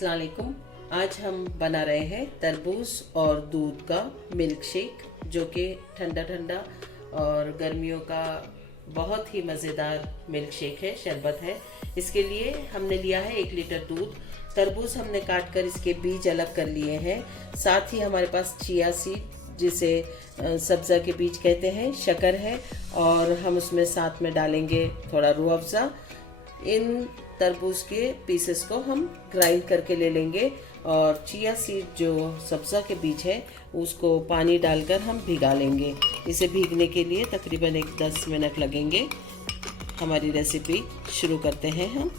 अस्सलाम वालेकुम। आज हम बना रहे हैं तरबूज और दूध का मिल्क शेक, जो कि ठंडा ठंडा और गर्मियों का बहुत ही मज़ेदार मिल्क शेक है, शरबत है। इसके लिए हमने लिया है 1 लीटर दूध। तरबूज हमने काट कर इसके बीज अलग कर लिए हैं। साथ ही हमारे पास चिया सीड, जिसे सब्ज़ा के बीज कहते हैं, शक्कर है, और हम उसमें साथ में डालेंगे थोड़ा रूह अफ़ज़ा। इन तरबूज के पीसेस को हम ग्राइंड करके ले लेंगे और चिया सीड जो सब्ज़ा के बीज है उसको पानी डालकर हम भिगा लेंगे। इसे भीगने के लिए तकरीबन 10 मिनट लगेंगे। हमारी रेसिपी शुरू करते हैं हम।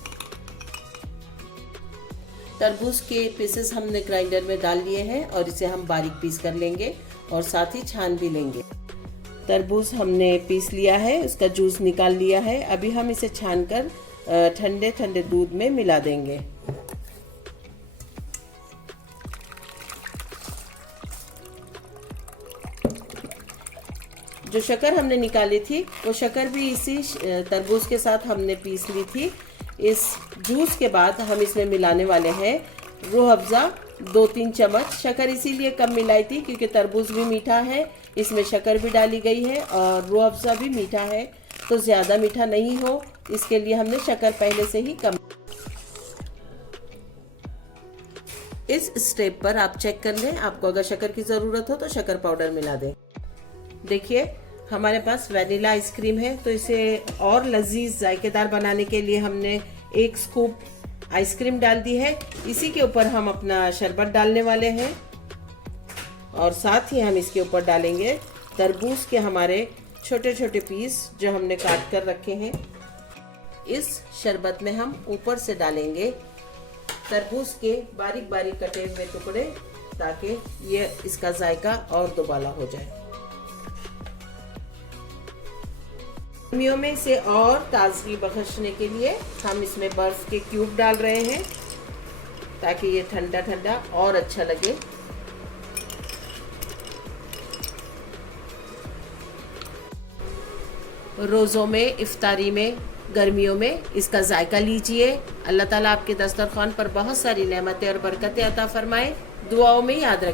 तरबूज के पीसेस हमने ग्राइंडर में डाल लिए हैं और इसे हम बारीक पीस कर लेंगे और साथ ही छान भी लेंगे। तरबूज हमने पीस लिया है, उसका जूस निकाल लिया है। अभी हम इसे छान कर ठंडे ठंडे दूध में मिला देंगे। जो शक्कर हमने निकाली थी वो शक्कर भी इसी तरबूज के साथ हमने पीस ली थी। इस जूस के बाद हम इसमें मिलाने वाले हैं रूह अफ़ज़ा 2-3 चम्मच। शक्कर इसीलिए कम मिलाई थी क्योंकि तरबूज भी मीठा है, इसमें शक्कर भी डाली गई है और रूह अफ़ज़ा भी मीठा है, तो ज़्यादा मीठा नहीं हो, इसके लिए हमने शक्कर पहले से ही कम। इस स्टेप पर आप चेक कर लें, आपको अगर शक्कर की ज़रूरत हो तो शक्कर पाउडर मिला दें। देखिए हमारे पास वनीला आइसक्रीम है, तो इसे और लजीज जायकेदार बनाने के लिए हमने 1 स्कूप आइसक्रीम डाल दी है। इसी के ऊपर हम अपना शरबत डालने वाले हैं और साथ ही हम इसके ऊपर डालेंगे तरबूज के हमारे छोटे छोटे पीस जो हमने काट कर रखे हैं। इस शरबत में हम ऊपर से डालेंगे तरबूज के बारीक बारीक कटे हुए टुकड़े, ताकि ये इसका जायका और दोबाला हो जाए। गर्मियों में इसे और ताजगी बख्शने के लिए हम इसमें बर्फ के क्यूब डाल रहे हैं, ताकि ये ठंडा ठंडा और अच्छा लगे। रोज़ों में, इफ्तारी में, गर्मियों में इसका जायका लीजिए। अल्लाह ताला आपके दस्तरखान पर बहुत सारी नेमतें और बरकतें अता फरमाए। दुआओं में याद रखें।